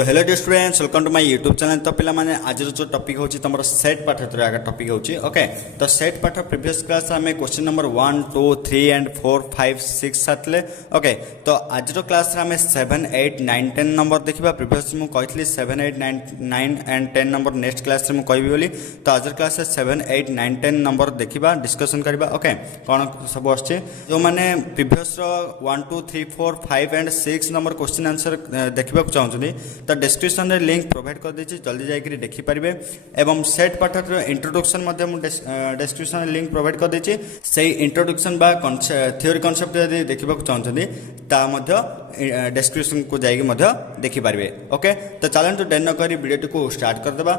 तो hello dear students, welcome to my YouTube channel. तो पिला माने आज जो टॉपिक होची तमरो सेट पाठ रे आगे टॉपिक होची। ओके, तो सेट पाठ प्रीवियस क्लास में question number 1 2 3 and 4 5 6 Satle. Okay, तो आज रो क्लास रे हमें 7 8 9 10 नंबर देखिबा। प्रीवियस मु कहथली 7 8 9 एंड 10 नंबर नेक्स्ट क्लास रे मु कहबी बोली। तो आज क्लास से 7 8 9 10 नंबर देखिबा, डिस्कशन करबा। ओके, कोन सब आछे जो माने previous row 1 2 3 4 5 and 6 number question answer देखिबा को चाहउछनी तो डिस्क्रिप्शन रे लिंक प्रोवाइड कर देछि, जल्दी जाई करी देखि परिबे। एवं सेट पाठ रो इंट्रोडक्शन मध्ये मु डिस्क्रिप्शन रे लिंक प्रोवाइड कर देछि। सेही इंट्रोडक्शन बा थ्योरी कांसेप्ट यदि देखिबा को चाहउछनी ता मध्ये डिस्क्रिप्शन को जाई मध्ये देखि परिबे। ओके, तो चलन तो देन न करी वीडियो को स्टार्ट कर देबा।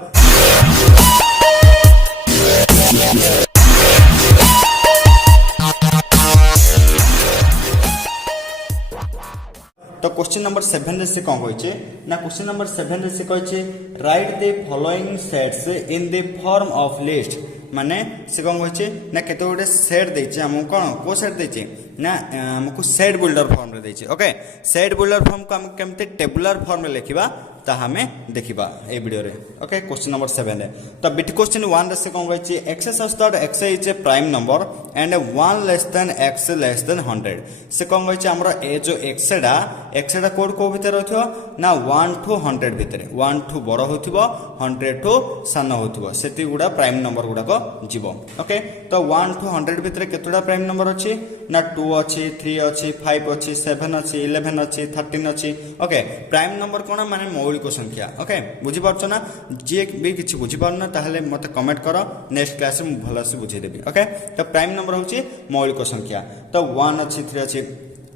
तो क्वेश्चन नंबर 7 से कौन होइचे ना, क्वेश्चन नंबर 7 से कहचे write the following sets in the form of list. माने से कौन होइचे ना केते गोटे सेट देचे हमको, कोन को सेट देचे ना हमको सेट बिल्डर फॉर्म रे देचे। ओके, सेट बिल्डर फॉर्म को हम केमते टेबुलर फॉर्म रे लिखिबा ता हमें देखिबा ए वीडियो रे। ओके, क्वेश्चन नंबर 7 है तो बिट क्वेश्चन 1 से कौन होइचे x such that x is a prime number and 1 less than x less than 100। से कौन होइचे हमरा ए जो x डा कोड को भीतर रथियो ना 1 to 100 भीतर, 1 to बड़ होथिबो 100 to सान होथिबो, सेति गुडा प्राइम नंबर गुडा को जीवो। ओके, तो 1 to 100 भीतर केतुडा प्राइम नंबर अछि ना 2 अछि 3 अछि 5 अछि 7 अछि 11 अछि 13 अछि। ओके, प्राइम नंबर कोन माने मौलिक संख्या। ओके, बुझी पारछ ना, जे भी किछि बुझी पारना ताहले मते कमेंट करो, नेक्स्ट क्लास में भला से बुझे देबी। ओके, तो प्राइम नंबर होछि मौलिक संख्या। तो 1 अछि 3 अछि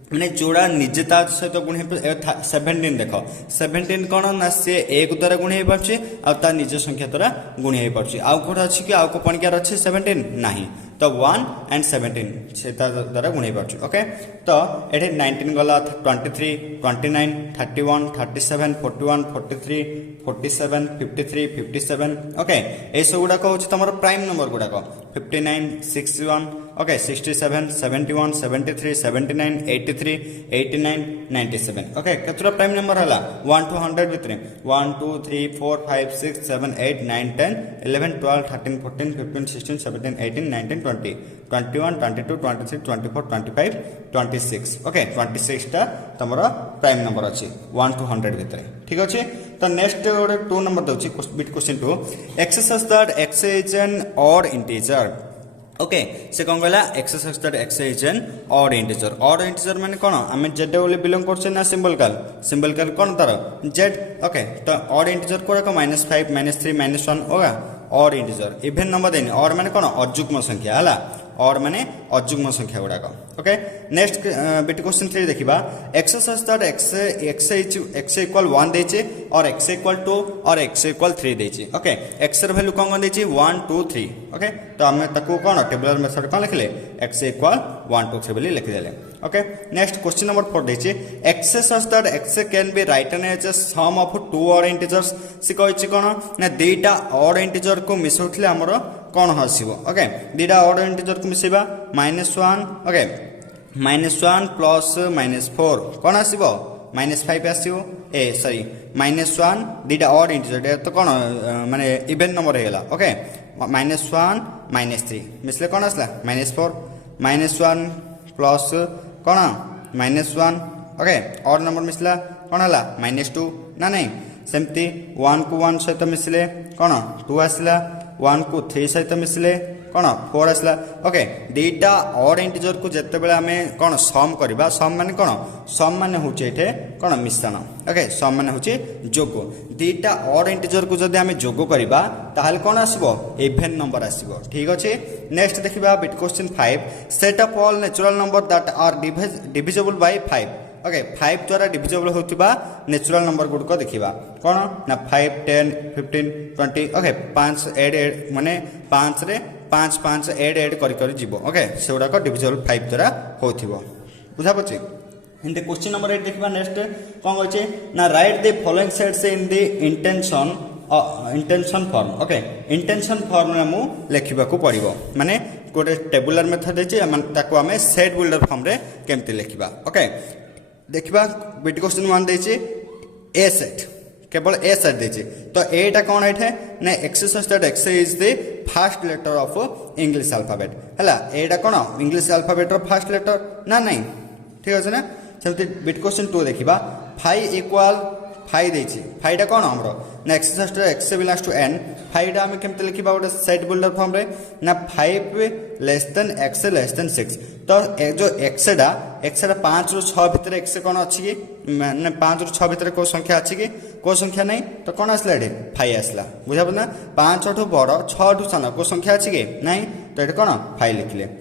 माने जोड़ा निजे ता सहित गुण 17 देखो 17 कोन ना से 1 द्वारा गुण हे परछि आ ता निज संख्या द्वारा गुण हे परछि। आ कोड अछि कि आ को पणिकार अछि 17 नाही, तो 1 एंड 17 से ता द्वारा गुण हे परछि। ओके, तो एठे 19 गला 23 29 31 37 41 43 47 53 57। ओके, ए सब गुडा को होछि तमरो प्राइम नंबर गुडा को 59 61। ओके, 67 71 73 79 83 89 97। ओके, केतरा प्राइम नंबर हला 1 to 100 भितरे 1 2 3 4 5 6 7 8 9 10 11 12 13 14 15 16 17 18 19 20 21 22 23 24 25 26। ओके, 26 टा तमरा प्राइम नंबर अछि 1 to 100 भितरे। ठीक अछि, तो नेक्स्ट गोटे 2 नंबर दउछि बिट question 2 x such that x is an odd integer। Okay, से कौन कहला x such that x is an odd integer। odd integer माने कोन हमें z वाले बिलोंग करछे ना सिंबल काल कोन तार z। ओके, तो odd integer कोरा को -5 -3 -1 होगा odd integer। इवन नंबर देनी odd माने कोन अजुग्म संख्या हला, और माने अजुग्म संख्या गुडा को। ओके, नेक्स्ट बिट क्वेश्चन 3 देखिबा x such that x equal 1 देचे और x इक्वल 2 और x इक्वल 3 देचे। ओके, x र वैल्यू कोन देचे 1 2 3। ओके, तो हमें तको कोन टेबुलर मेथड कोन लिखले x इक्वल 1 2 3 बोली लिख देले। ओके, नेक्स्ट क्वेश्चन नंबर 4 देचे x such that x can be written as a sum of 2 odd integers। से कहछि कोन ना दुईटा odd integer को मिसौथले हमरो कोन हसिबो। ओके, दुईटा odd integer को मिसेबा -1। ओके, -1 प्लस -4 कोन आसीबो -5 आसीबो। ए सॉरी -1 दुईटा odd integer तो कोन माने इवन नंबर हेला। ओके, -1 -3 मिसले कोन आसला -4 -1 प्लस कोन -1। ओके, odd नंबर मिसला कोन हला -2 ना नहीं, सेमती 1 को 1 सहित मिसले कोन 2 आसला, 1 को 3 सहित मिसले कोन 4 आसला। ओके, दुईटा odd integer को जत्ते बेला हमें कोन सम करबा, सम माने कोन सम माने होचे एठे कोन मिश्रण। ओके, सम माने होचे जोग। दुईटा odd integer को जदि हमें जोग करबा ताहाल कोन आसीबो इवन नंबर आसीबो। ठीक अछि, नेक्स्ट देखिबा bit question 5 set up all natural number that are divisible by 5। Okay, 5 द्वारा डिविजिबल होतिबा नेचुरल नंबर गुड को देखिबा कोन ना 5 10 15 20। ओके, 5 ऐड माने 5 रे 5 5 ऐड करी जीवो। ओके, सेउडा को डिविजिबल 5 द्वारा होतिबो, बुझा पछि। इन द क्वेश्चन नंबर 8 देखिबा नेक्स्ट कोन होचे ना right the following sets in the intention form. Okay, intention form रे मु लिखिबा को पड़िबो, माने गोटे टेबुलर मेथड देछि ताको हमें सेट बिल्डर फॉर्म रे केमते लिखिबा। ओके, देखिबा बिट क्वेश्चन 1 देछि ए सेट केवल ए सेट देछि तो एटा कोन एठे ना x such that x is the first letter of English alphabet हला एटा कोन इंग्लिश अल्फाबेट रो फर्स्ट लेटर ना नहीं ठीक अछि ना सेमति बिट क्वेश्चन 2 देखिबा 5 इक्वल 5 देछि 5 टा कोन हमरो ना x such that x belongs to n 5 टा हम केमते लिखिबा गोटे सेट बिल्डर फॉर्म रे ना 5 less than x less than 6 तो जो x टा 5 रु 6 भितर x कोन अछि कि माने 5 रु 6 भितर को संख्या अछि कि को संख्या नहीं तो कोन आसला एठे 5 आसला बुझा पना 5 ठो बड़ 6 ठो सान को संख्या अछि कि नहीं तो एठे कोन 5 लिखले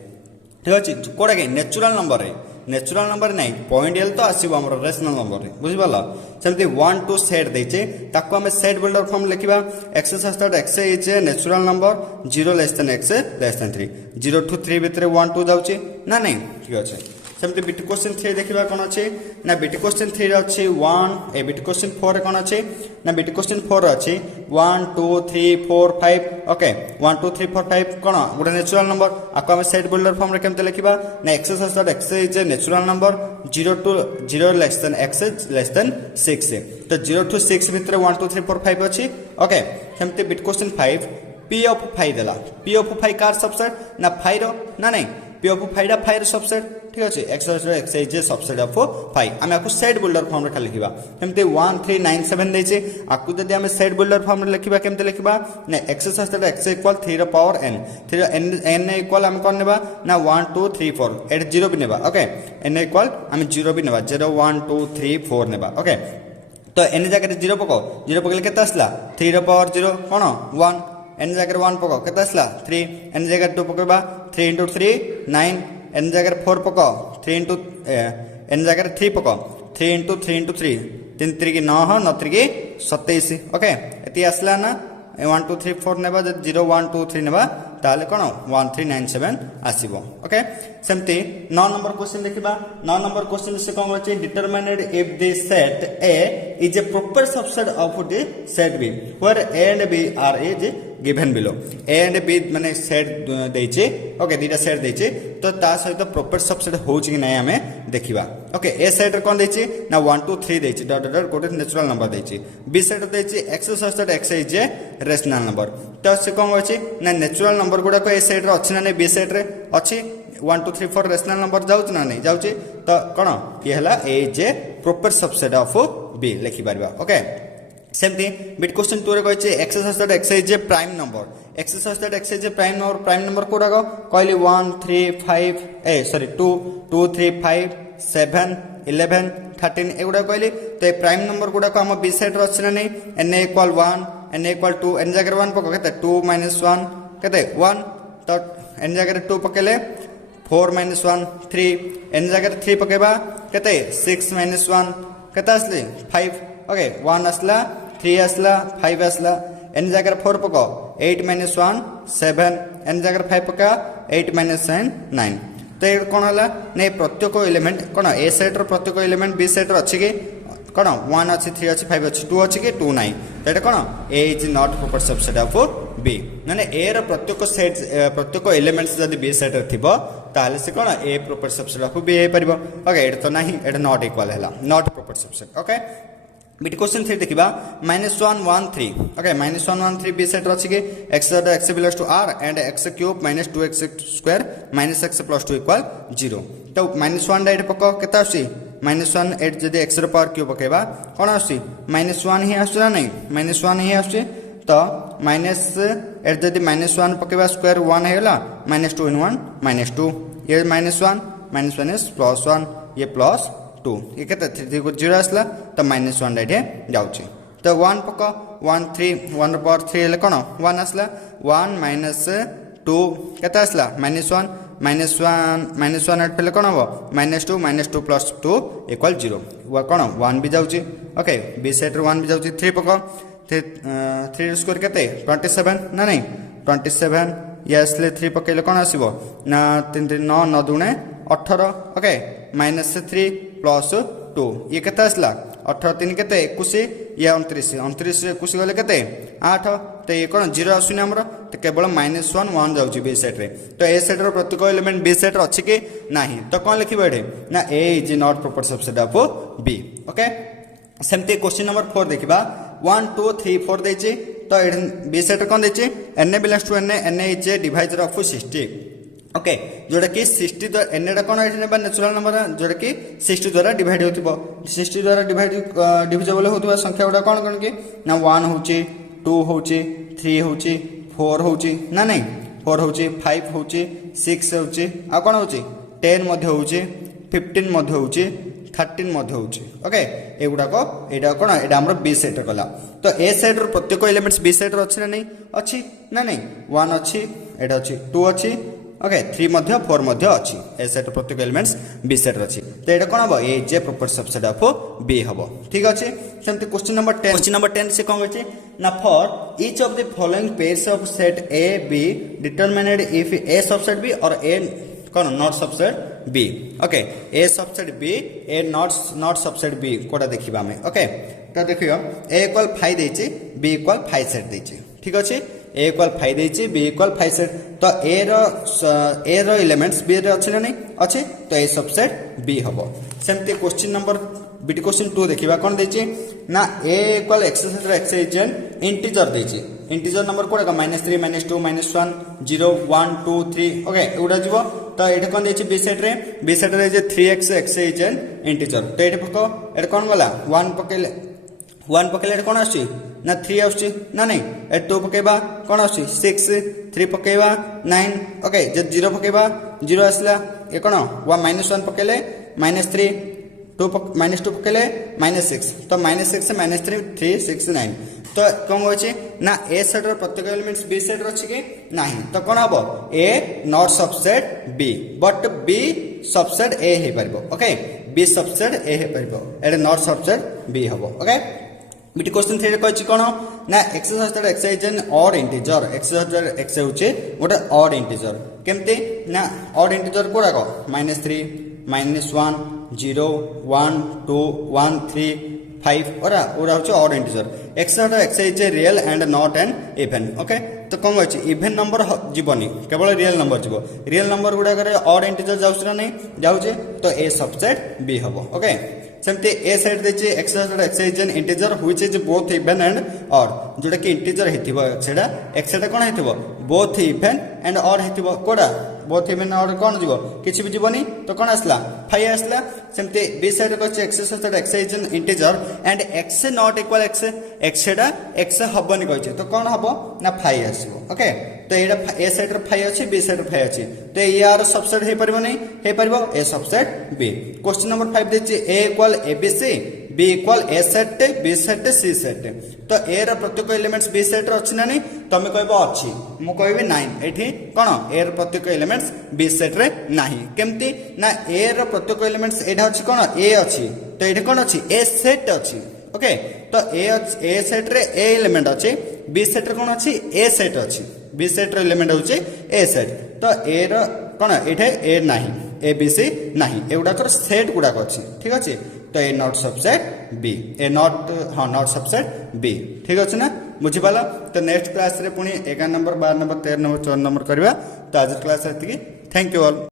ठीक अछि कोडा के नेचुरल नंबर रे नेचुरल नंबर नहीं पॉइंट एल तो आसीबो हमर रेशनल नंबर रे बुझि पाला सेमति 1 2 सेट दैचे ताको हम सेट बिल्डर फॉर्म लिखिबा x such that x is natural number 0 less than x less than 3 0 to 3 भितर 1 2 जाउची ना नहीं ठीक अछि सेमति बिट क्वेश्चन 3 देखिबा कोन अछि ना बिट क्वेश्चन 3 रे अछि 1 ए बिट क्वेश्चन 4 रे कोन अछि ना बिट क्वेश्चन 4 रे अछि 1 2 3 4 5 ओके 1 2 3 4 5 कोन गुडा नेचुरल नंबर आको हम सेट बिल्डर फॉर्म रे केमते लिखिबा ना x such that x is natural number 0 to 0 less than x less than 6 तो 0 टू 6 भितर 1 2 3 4 5 अछि ओके सेमति बिट क्वेश्चन 5 p ऑफ 5 देला p ऑफ 5 कार सबसेट ना 5 रो ना नहीं p ऑफ 5 दा 5 रो सबसेट ठीक अछि x x is subset of 5 हम आको सेट बिल्डर फॉर्म रे खाली लिखिबा केमते 1397 दैछि आको जदी हम सेट बिल्डर फॉर्म रे लिखिबा केमते लिखिबा ना x सस्टेड x इक्वल 3 रो पावर n 3 n इक्वल हम कोन नेबा ना 1 2 3 4 एट 0 भी नेबा ओके n इक्वल हम 0 भी नेबा 0 1 2 3 4 नेबा ओके तो n जगह 0 पको 0 पकले केता आसला 3 रो पावर 0 कोन 1 n जगह 1 पको केता आसला 3 n जगह 2 पकेबा 3 into 3 9 n जगह 4 पको 3 into n जगह 3 पको 3 into 3 into 3 3 3 की 9 हो 9 3 की 27 ओके एति आसला ना 1 2 3 4 नेबा 0 1 2 3 नेबा ताले कोन 1397 आसीबो ओके सेमती 9 नंबर क्वेश्चन देखिबा 9 नंबर क्वेश्चन से कोन होचे determined if the set A is a proper subset of the set B where A and B are is given below A and B माने सेट देचे ओके दीटा सेट देचे तो ता सहित proper subset होची कि नै हमें देखिबा ओके ए सेट कोन देचे ना 1 2 3 देचे डॉट डॉट कोटे नेचुरल नंबर देचे बी सेट देचे x such that x is a rational number तो से कोन होची ना नेचुरल नंबर गुडा को ए सेट रे अछि ना नै बी सेट रे अछि 1 2 3 4 रेशनल नंबर जाउछ ना नै जाउछ तो कोन ये हला A is a proper subset of B लिखि परबा ओके सेमती बिट क्वेश्चन 2 रे कहै x such that x is A prime number x such that x is A prime number कोडा को कहली 1 3 5 सॉरी 2 2 3 5 7 11 13 एगुडा कहली तो प्राइम नंबर गुडा को हम बी सेट रो अछि ना नै n equal 1 n equal 2 n जगह 1 पको केते 2 - 1 केते 1 तो n जगह 2 पकेले 4 - 1 3 n जगह 3 पकेबा केते 6 - 1 केते असले 5 ओके 1 असला 3 असला 5 असला n जगह 4 पको 8 - 1 7 n जगह 5 पका 8 - 7 9 तो ये कोन हला नै प्रत्येक एलिमेंट कोन ए सेट रो प्रत्येक एलिमेंट बी सेट रो अछि कि कोन 1 अछि 3 अछि 5 अछि 2 अछि कि 2 नाही तो एटा कोन A is not proper subset of B माने ए रो प्रत्येक एलिमेंट्स जदी बी सेट रे थिबो ताले से कोन ए प्रॉपर सबसेट ऑफ बी हे परबो ओके एटा तो नाही एटा नॉट इक्वल हला not proper subset okay bit question 3 देखिबा -1 1 3 ओके -1 1 3 बी सेट रछि के x x belongs to r and x cube - 2x square - x + 2 equal 0 तो -1 डाइट पको केता आसी -1 8 जदी x रो पावर क्यूब पकेबा कोन आसी -1 ही आसुरा नै -1 ही आसी तो -8 जदी -1 पकेबा स्क्वायर 1 हेला -2 इन 1 -2 ये -1 इज +1 ये +2 ये केते 3 को 0 आसला तो -1 डाइट जाउची तो 1 पको 1 3 1 पावर 3 ले कोन 1 आसला 1 - 2 केते आसला -1 8 पले कोन हो -2 + 2 इक्वल 0 वा कोन 1 भी जाउची ओके बी सेट 1 भी जाउची 3 पको 3 स्क्वायर केते 27 ना नहीं 27 ये असले 3 पकेले कोन आसीबो ना 3 3 9 9 दुणे 18 ओके -3 + 2 ये केते आसला 18 3 केते 21 ये 29 29 21 गले केते 8 तो ये कोन 0 आसुनी हमरो तो केवल -1 1 जाउची बी सेट रे तो ए सेट रो प्रत्येक एलिमेंट बी सेट रो अछि कि नाही तो कोन लिखिबो एठे ना A is not proper subset of B okay सेमते क्वेश्चन नंबर 4 देखिबा 1 2 3 4 देछि तो बी सेट कौन देछि na belongs to na is a divisor of 60 okay जोटा कि 60 एन कौन ये नेचुरल नंबर जोटा कि 60 द्वारा डिवाइड हो 60 द्वारा डिविजिबल होता संख्या गुड़ा कौन कौन कि ना 1 हो 2 हो 3 हो 4 हो ना नहीं 4 हो 5 हो 6 हो आ कौन हो 10 हो 15 हो 13 हो ओके एगुड़ाक यहाँ कौन यहाँ आम बी सेट गला तो ए सेट प्रत्येक एलिमेंट्स बी सेट अच्छी ना नहीं अच्छी ना नहीं 1 अच्छी एटा अच्छी 2 अच्छी ओके 3 4 अच्छी ए सेट प्रत्येक एलिमेंट्स बी सेट अच्छी तो ये कौन हम ए जे प्रॉपर सबसेट ऑफ बी हम ठीक अच्छे सेमती क्वेश्चन नंबर 10 से कौन कहते ना for each of the following pairs of set A B determined if A subset B और ए कौन not subset B okay A subset B A not subset B कोटा देखिबा हमें ओके तो देखियो ए इक्वल 5 देछि बी इक्वल 5 सेट देछि ठीक अछि ए इक्वल 5 देछि बी इक्वल 5 सेट तो ए रो एलिमेंट्स बी रे अछि ना नहीं अछि तो ए सबसेट बी हबो सेमती क्वेश्चन नंबर बीटी क्वेश्चन 2 देखिबा कोन देछि ना A equal x set x is an integer देछि इंटीजर नंबर कोडा -3 -2 -1 0 1 2 3 ओके एउडा जीवो तो ये कौन देछि बी सेट रे जे 3x x is an integer तो ये पको एटा कौन गला 1 पकेले कौन आछि ना 3 आछि ना नहीं ए 2 पकेबा कौन आछि 6 3 पकेबा 9 ओके जे 0 पकेबा 0 आसला ए कौन 1 पकेले -3 2 पकेले -6 तो -6 से -3 3 6 9 तो कौन होछि ना ए सेट रो प्रत्येक एलिमेंट्स बी सेट रो अछि कि नाही तो कौन हबो A not subset B but B subset A हे परबो ओके बी सबसेट ए हे परबो एटा नॉट सबसेट बी हबो ओके बिटी क्वेश्चन 3 रे कहछि कोन ना x subset x is an odd integer x subset x होछि गोटे ऑड इंटीजर केमते ना ऑड इंटीजर कोडा को -3 -1 0 1 2 1 3 5 ओरा होची odd integer x is a real and not an even okay तो कौन होची इवन नंबर जीवनी केवल रियल नंबर जीवो रियल नंबर गुडा करे ऑड इंटीजर जाउछ ना नहीं जाउछे तो ए सबसेट बी हबो ओके सेमते ए सेट देछि x is an integer which is both even and odd जोटा कि इंटीजर हेतिबो सेटा x सेटा कोन हेतिबो बोथ इवन एंड ऑड हेतिबो कोडा बोथ इवन ऑड कोन जीवो किछि भी जीवनी तो कोन आसला 5 आसला सेमते बी साइड को x is an integer and x not equal x सेटा x हबनी कहै तो कोन हबो ना 5 आसीबो ओके तो एटा ए साइड रे 5 अछि बी साइड रे 5 अछि तो यार सबसेट हे परबो नहीं हे परबो A subset B question number 5 देछि a equal abc b equal a set b set c set तो a रो प्रत्येक एलिमेंट्स b सेट रे अछि ना नहीं तमे कहबो अछि मु कहबी नाही एठी कोन a रो प्रत्येक एलिमेंट्स b सेट रे नाही केमती ना a रो प्रत्येक एलिमेंट्स एठा अछि कोन a अछि तो एठी कोन अछि a सेट अछि ओके तो ए सेट रे ए एलिमेंट अछि बी सेट रे कोन अछि ए सेट अछि बी सेट रे एलिमेंट होछि ए सेट तो ए रो कोन एठे ए नाही ए बी सी नाही एउडा कर सेट गुडा अछि ठीक अछि तो A not subset B A not हां नॉट सबसेट बी ठीक अछि ना बुझि पाला तो नेक्स्ट क्लास रे पुनी 11 नंबर 12 नंबर 13 नंबर 14 नंबर करबा तो आज क्लास एतिकी थैंक यू ऑल।